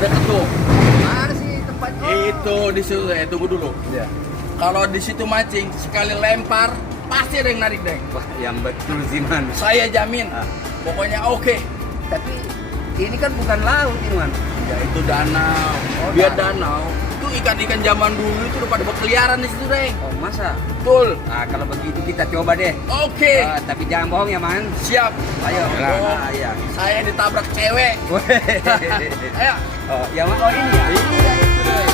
deket tuh. Mana sih tempatnya? Itu di situ, tunggu dulu. Iya. Kalau di situ mancing, sekali lempar pasti ada yang narik, Deng. Wah, yang betul sih man. Saya jamin. Ah. Pokoknya oke. Tapi ini kan bukan laut ini man. Ya itu danau. Oh, Biar danau. danau. Itu ikan-ikan zaman dulu itu udah pada berkeliaran di situ, Deng. Oh masa? Betul. Nah kalau begitu kita coba deh. Oke. Tapi jangan bohong ya man. Siap. Ayo. Oh, Nah, iya. saya ditabrak cewek. Ayo. Oh, yang mana? Oh ini ya. Iya, itu, Deng.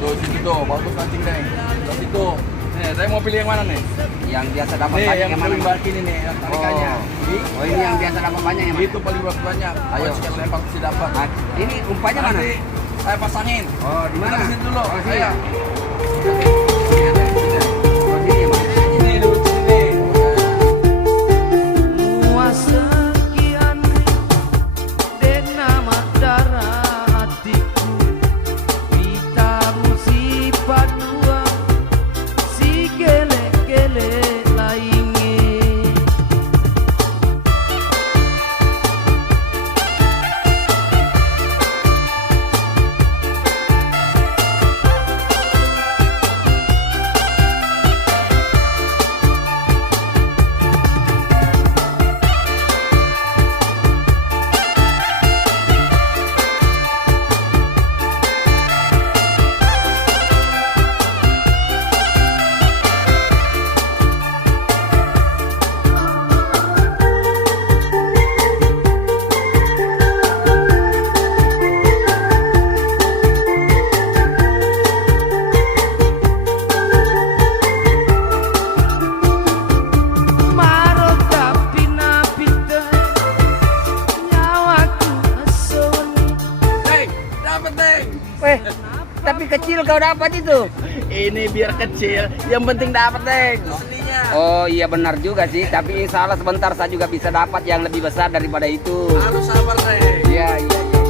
Tuh, situ tuh, bagus mancing, Deng. Tuh, situ. Nih, saya mau pilih yang mana nih? Yang biasa dapat Nih, banyak yang yang mana? paling banyak ini nih, yang tarikannya. Oh ini yang biasa dapat banyak yang mana? Itu paling banyak. Ayo. Ayo, sekali lempar pasti dapat. Nah, ini umpannya mana? Nanti saya pasangin. Oh di mana? Kita kesini dulu. Oh sini. Ayo. Sini, Dek. Sini. Oh sini ya man. Ini dulu sini. Deng, dapat, Deng. Tapi kecil kau dapat itu. Ini biar kecil, yang penting dapat, Deng. Aslinya. Oh iya benar juga sih, tapi salah sebentar saya juga bisa dapat yang lebih besar daripada itu. Harus sabar, Deng. Iya iya iya.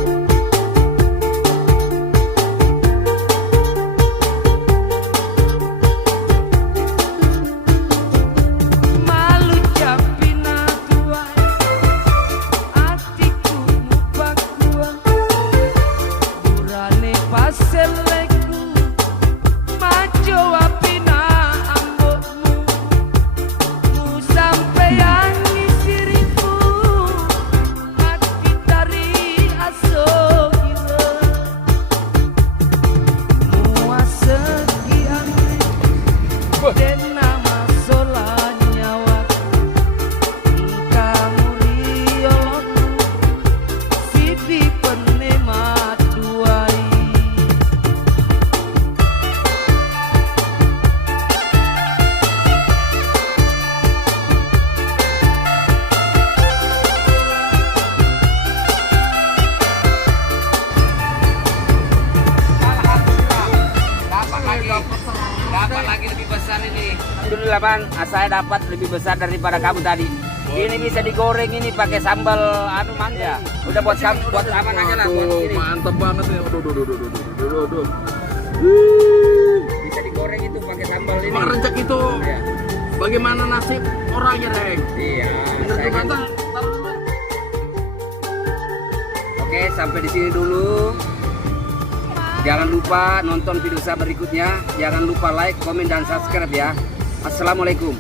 Dapat lagi lebih besar ini. Alhamdulillah man, saya dapat lebih besar daripada kamu tadi. Ini bisa digoreng ini pakai sambal anu mangga. Udah buat kamu buat aman aja lah buat ini. Mantap banget nih. Aduh. Bisa digoreng itu pakai sambal ini. Pak Rejek itu Iya. bagaimana nasib orangnya, Deng? Iya. Bener saya tuh kan- kata. Oke, sampai di sini dulu. Jangan lupa nonton video saya berikutnya. Jangan lupa like, komen, dan subscribe ya. Assalamualaikum.